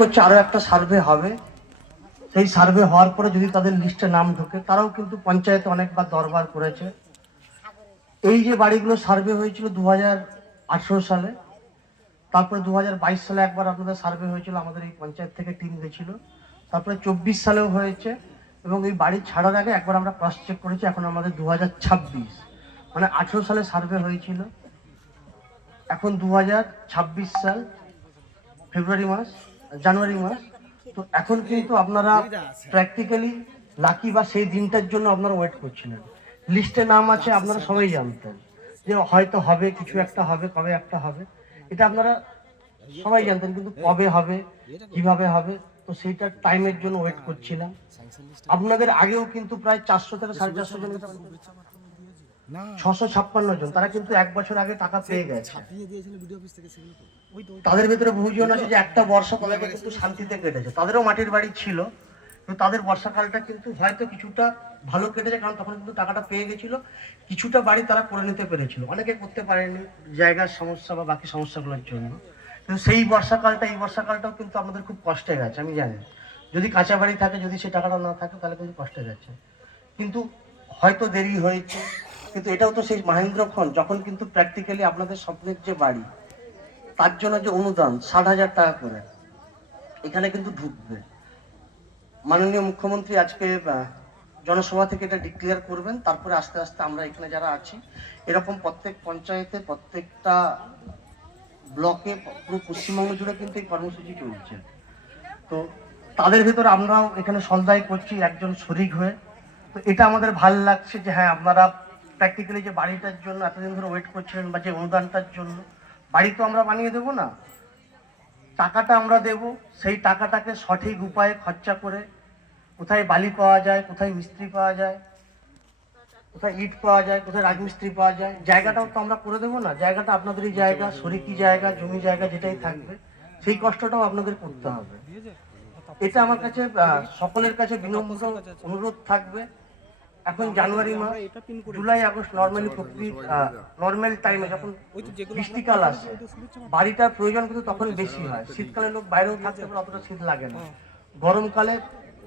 করছে আরো একটা সার্ভে হবে, সেই সার্ভে হওয়ার পরে যদি তাদের লিস্টে নাম ঢোকে, তারাও কিন্তু পঞ্চায়েতে অনেকবার দরবার করেছে। এই যে বাড়িগুলো সার্ভে হয়েছিল 2018 সালে, তারপরে 2022 সালে একবার আপনাদের সার্ভে হয়েছিল, আমাদের এই পঞ্চায়েত থেকে টিম গেছিল, তারপরে 24 সালেও হয়েছে, এবং এই বাড়ি ছাড়ার আগে একবার আমরা ক্রস চেক করেছি। এখন আমাদের 2026, মানে 18 সালে সার্ভে হয়েছিল, এখন 2026 সাল, ফেব্রুয়ারি মাস, জানুয়ারি মাস। তো এখন কিন্তু আপনারা প্র্যাকটিক্যালি লাকি বা সেই দিনটার জন্য আপনারা ওয়েট করছিলেন। লিস্টে নাম আছে, আপনারা সবাই জানতেন যে হয়তো হবে, কিছু একটা হবে, কবে একটা হবে, এটা আপনারা সবাই জানতেন, কিন্তু কবে হবে, কিভাবে হবে, তো সেইটার টাইমের জন্য ওয়েট করছিলাম। আপনাদের আগেও কিন্তু প্রায় 400 থেকে 450 জন, 656 জন, তারা কিন্তু 1 বছর আগে টাকা পেয়ে গেছে। তাদের ভিতরে বহুজন আছে যে একটা বর্ষা তাদেরকে কিন্তু শান্তিতে কেটেছে, তাদেরও মাটির বাড়ি ছিল, কিন্তু তাদের বর্ষাকালটা কিন্তু হয়তো কিছুটা ভালো কেটেছে, কারণ তখন কিন্তু টাকাটা পেয়ে গেছিল, কিছুটা বাড়ি তারা করে নিতে পেরেছিল, অনেকে করতে পারেনি জায়গার সমস্যা বা বাকি সমস্যাগুলোর জন্য। কিন্তু সেই বর্ষাকালটা, এই বর্ষাকালটাও কিন্তু আমাদের খুব কষ্টে গেছে, আমি জানি। যদি কাঁচা বাড়ি থাকে, যদি সেই টাকাটা না থাকে, তাহলে কিন্তু কষ্টে গেছে। কিন্তু হয়তো দেরি হয়েছে, কিন্তু এটাও তো সেই মাহেন্দ্রক্ষণ যখন কিন্তু প্র্যাকটিক্যালি আপনাদের স্বপ্নের যে বাড়ি, তার জন্য যে অনুদান 60,000 টাকা করে এখানে কিন্তু ঢুকবে। মাননীয় মুখ্যমন্ত্রী আজকে জনসভা থেকে এটা ডিক্লেয়ার করবেন, তারপরে আস্তে আস্তে আমরা এখানে যারা আছি, এরকম প্রত্যেক পঞ্চায়েতে, প্রত্যেকটা ব্লকে, পুরো পশ্চিমবঙ্গ জুড়ে কিন্তু এই কর্মসূচি চলছে। তো তাদের ভেতরে আমরাও এখানে সন্ধ্যায় করছি একজন শরিক হয়ে। তো এটা আমাদের ভালো লাগছে যে হ্যাঁ, আপনারা প্র্যাকটিক্যালি যে বাড়িটার জন্য এতদিন ধরে ওয়েট করছিলেন, বা যে অনুদানটার জন্য, বাড়ি তো আমরা বানিয়ে দেবো না, টাকাটা আমরা দেব, সেই টাকাটাকে সঠিক উপায়ে খরচা করে, কোথায় বালি পাওয়া যায়, কোথায় মিস্ত্রি পাওয়া যায়, কোথায় ইট পাওয়া যায়, কোথায় রাজমিস্ত্রি পাওয়া যায়, জায়গাটাও তো আমরা করে দেবো না। জায়গাটা আপনাদেরই জায়গা, শরিকি জায়গা, জমি জায়গা যেটাই থাকবে, সেই কষ্টটাও আপনাদের করতে হবে। এটা আমার কাছে সকলের কাছে বিনম্র অনুরোধ থাকবে। এখন জানুয়ারি মাস, জুলাই আগস্ট নর্মালি নর্মাল টাইমে যখন বৃষ্টিকাল আসে, বাড়িটার প্রয়োজন কিন্তু তখন বেশি হয়। শীতকালে লোক বাইরেও থাকতে পারে, অতটা শীত লাগে না। গরমকালে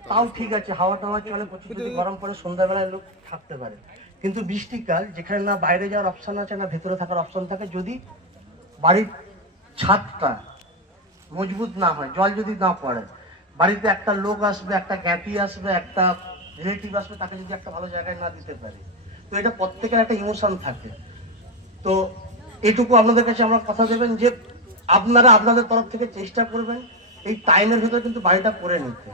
তাও ঠিক আছে, হাওয়া টাওয়া চলে, প্রচুর যদি গরম পড়ে সন্ধ্যাবেলায় লোক থাকতে পারে। কিন্তু বৃষ্টিকাল, যেখানে না বাইরে যাওয়ার অপশন আছে, না ভেতরে থাকার অপশন থাকে, যদি বাড়ির ছাদটা মজবুত না হয়, জল যদি না পড়ে, বাড়িতে একটা লোক আসবে, একটা জ্ঞাতি আসবে, একটা রিলেটিভ আসবে, তাকে যদি একটা ভালো জায়গায় না দিতে পারে, তো এটা প্রত্যেকের একটা ইমোশন থাকে। তো এইটুকু আপনাদের কাছে আমরা কথা দেবেন যে আপনারা আপনাদের তরফ থেকে চেষ্টা করবেন এই টাইমের ভিতরে কিন্তু বাড়িটা করে নিতে।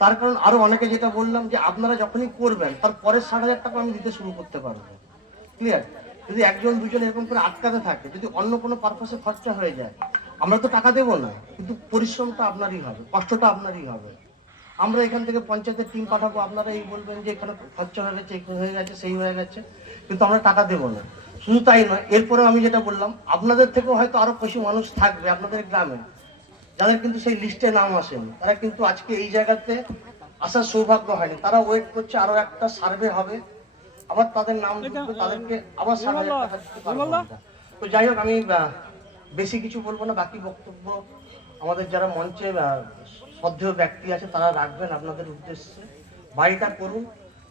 তার কারণ আরো অনেকে যেটা বললাম, যে আপনারা যখনই করবেন তার পরের 60,000 টাকা আমি দিতে শুরু করতে পারবো। ক্লিয়ার? যদি একজন দুজন এরকম করে আটকাতে থাকে, যদি অন্য কোনো পারপাসে খরচা হয়ে যায়, আমরা তো টাকা দেবো না, কিন্তু পরিশ্রমটা আপনারই হবে, কষ্টটা আপনারই হবে। আমরা এখান থেকে পঞ্চায়েতের টিম পাঠাবো, আপনারা এই বলবেন যে এখানে খরচা হয়ে গেছে, এই হয়ে গেছে, সেই হয়ে গেছে, কিন্তু আমরা টাকা দেবো না। শুধু তাই নয়, এরপরেও আমি যেটা বললাম, আপনাদের থেকেও হয়তো আরো কিছু মানুষ থাকবে আপনাদের গ্রামে, যাদের কিন্তু সেই লিস্টে নাম আসেনি, তারা কিন্তু আজকে এই জায়গাতে আসার সৌভাগ্য হয়নি, তারা ওয়েট করছে আরো একটা সার্ভে হবে, আবার তাদের নাম ঢুকবে, তাদেরকে আবার 60,000 টাকা দিতে পারবো আমরা। তো যাই হোক, আমি বেশি কিছু বলবো না, বাকি বক্তব্য আমাদের যারা মঞ্চে শ্রদ্ধেয় ব্যক্তি আছে তারা রাখবেন আপনাদের উদ্দেশ্যে। বাড়িটা করুন,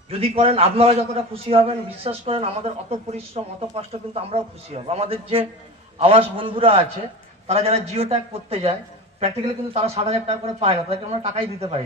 যদি করেন আপনারা যতটা খুশি হবেন, বিশ্বাস করেন আমাদের অত পরিশ্রম, অত কষ্ট, কিন্তু আমরাও খুশি হব। আমাদের যে আবাস বন্ধুরা আছে, তারা যারা জিও ট্যাগ করতে যায়, প্র্যাকটিক্যালি কিন্তু তারা 60,000 টাকা করে পায় না, তাদেরকে আমরা টাকাই দিতে পারি না।